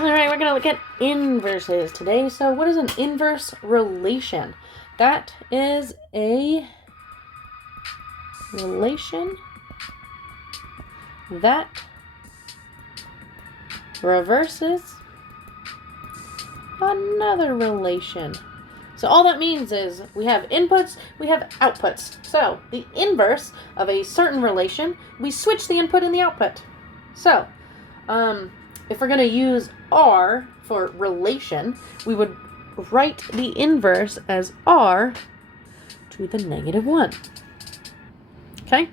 Alright, we're going to look at inverses today. So what is an inverse relation? That is a relation that reverses another relation. So all that means is we have inputs, we have outputs. So the inverse of a certain relation, we switch the input and the output. So if we're going to use R for relation, we would write the inverse as R to the -1. Okay?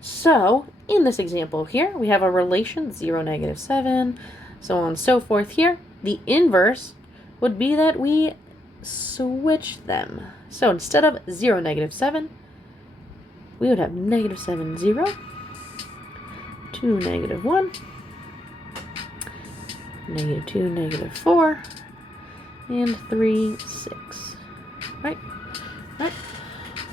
So in this example here, we have a relation 0, -7, so on and so forth here. The inverse would be that we switch them. So instead of 0, -7, we would have -7, 0, 2, -1, -2, -4, and 3, 6. Right? Right?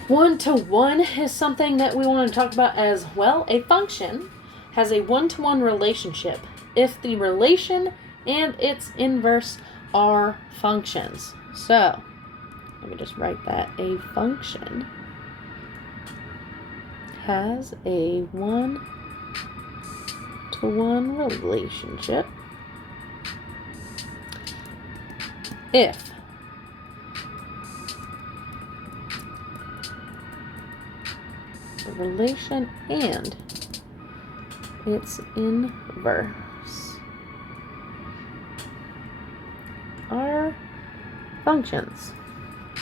1-to-1 is something that we want to talk about as well. A function has a 1-to-1 relationship if the relation and its inverse are functions. So, let me just write that. A function has a 1-to-1 relationship if the relation and its inverse are functions.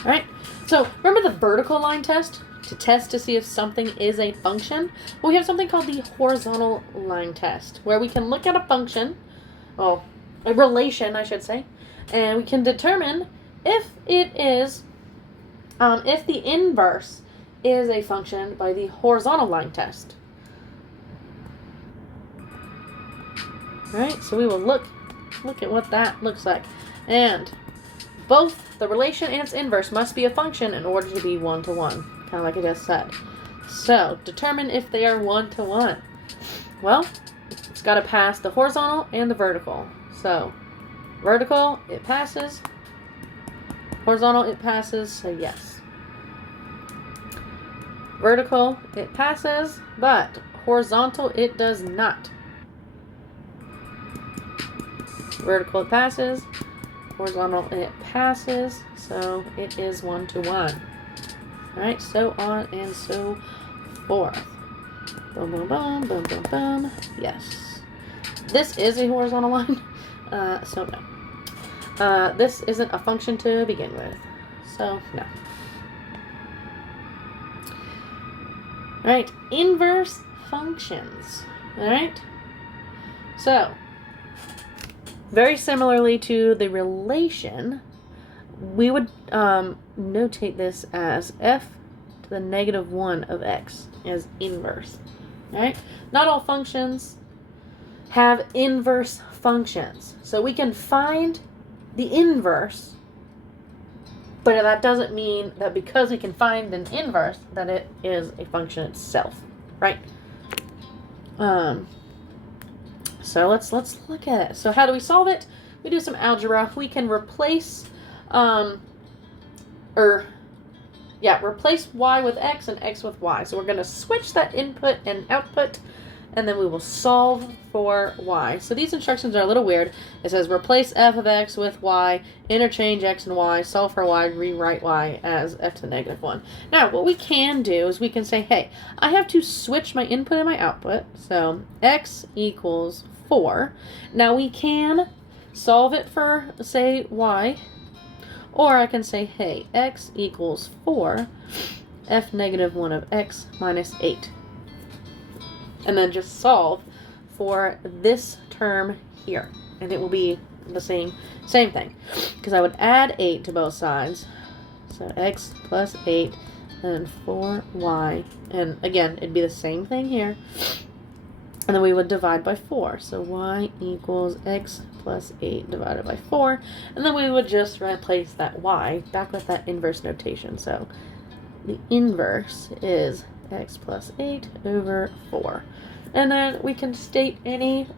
All right? So remember the vertical line test? To test to see if something is a function? Well, we have something called the horizontal line test, where we can look at a function, a relation, I should say, and we can determine if it is, if the inverse is a function by the horizontal line test. All right, so we will look at what that looks like. And both the relation and its inverse must be a function in order to be 1-to-1, kind of like I just said. So, determine if they are 1-to-1. Well, it's got to pass the horizontal and the vertical. So, vertical, it passes. Horizontal, it passes, so yes. Vertical, it passes, but horizontal, it does not. Vertical, it passes. Horizontal, it passes, so it is 1-to-1. Alright, so on and so forth. Boom, boom, boom, boom, boom, boom. Yes. This is a horizontal line, so no. This isn't a function to begin with, so no. Alright, inverse functions. Alright? So, very similarly to the relation, we would notate this as f to the -1 of x as inverse. Alright? Not all functions have inverse functions. So we can find the inverse, but that doesn't mean that because we can find an inverse that it is a function itself. Right? So let's look at it. So how do we solve it? We do some algebra. We can replace replace y with x and x with y. So we're going to switch that input and output, and then we will solve for y. So these instructions are a little weird. It says replace f of x with y, interchange x and y, solve for y, rewrite y as f to the -1. Now, what we can do is we can say, hey, I have to switch my input and my output. So x equals 4. Now we can solve it for, say, y, or I can say, hey, x equals 4, f -1 of x minus 8. And then just solve for this term here. And it will be the same thing. Because I would add 8 to both sides. So x plus 8 and 4y. And again, it'd be the same thing here. And then we would divide by 4. So y equals x plus 8 divided by 4. And then we would just replace that y back with that inverse notation. So the inverse is x plus 8 over 4. And then we can state any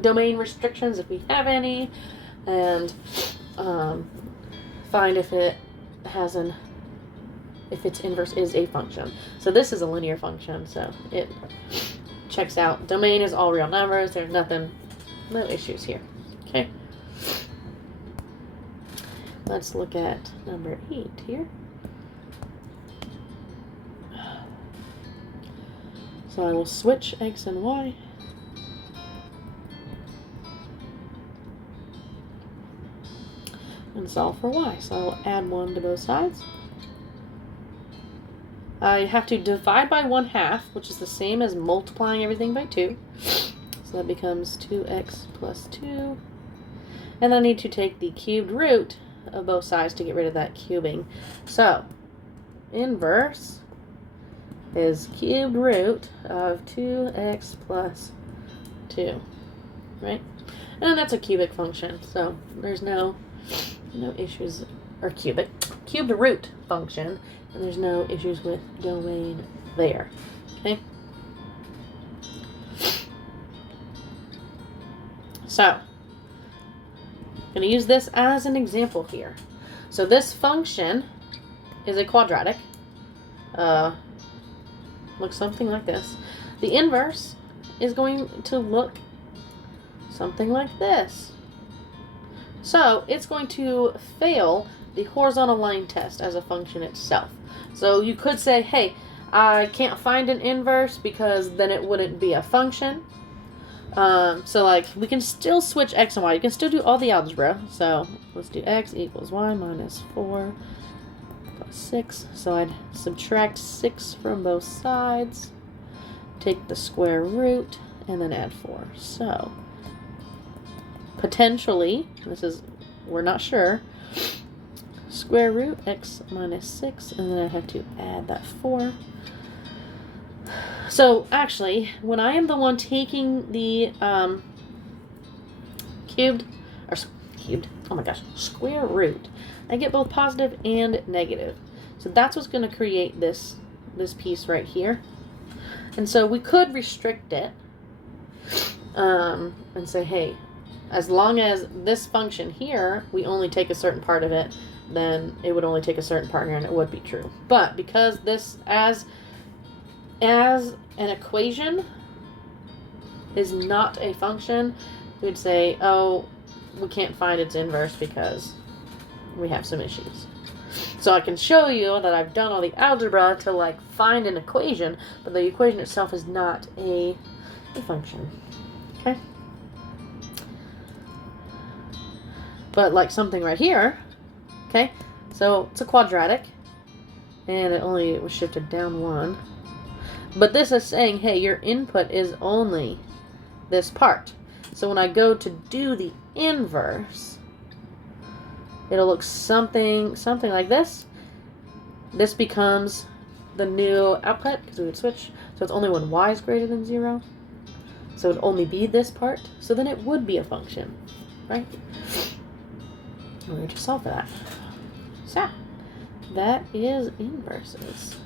domain restrictions if we have any, and find if it has if its inverse is a function. So this is a linear function, so it checks out. Domain is all real numbers. There's no issues here. Okay. Let's look at number 8 here. So I will switch x and y. And solve for y. So I'll add 1 to both sides. I have to divide by 1/2, which is the same as multiplying everything by 2. So that becomes 2x plus 2. And I need to take the cubed root of both sides to get rid of that cubing. So, inverse is cubed root of 2x plus 2, right? And that's a cubic function, so there's no issues, or cubed root function, and there's no issues with domain there, okay? So, I'm going to use this as an example here. So this function is a quadratic. Looks something like this. The inverse is going to look something like this. So it's going to fail the horizontal line test as a function itself. So you could say, hey, I can't find an inverse because then it wouldn't be a function. So like we can still switch x and y. You can still do all the algebra. So let's do x equals y minus 4 plus 6. So I'd subtract 6 from both sides, take the square root, and then add 4. So potentially, we're not sure, square root x minus 6, and then I have to add that 4. So actually, when I am the one taking the square root, I get both positive and negative. So that's what's going to create this piece right here. And so we could restrict it and say, hey, as long as this function here, we only take a certain part of it, then it would only take a certain part here, and it would be true. But because this as an equation is not a function, we would say, oh, we can't find its inverse because we have some issues. So I can show you that I've done all the algebra to like find an equation, but the equation itself is not a function. Okay? But like something right here, okay? So it's a quadratic, and it only was shifted down 1. But this is saying, hey, your input is only this part. So when I go to do the inverse, it'll look something like this. This becomes the new output, because we would switch. So it's only when y is greater than 0. So it would only be this part. So then it would be a function, right? And we're going to solve for that. So that is inverses.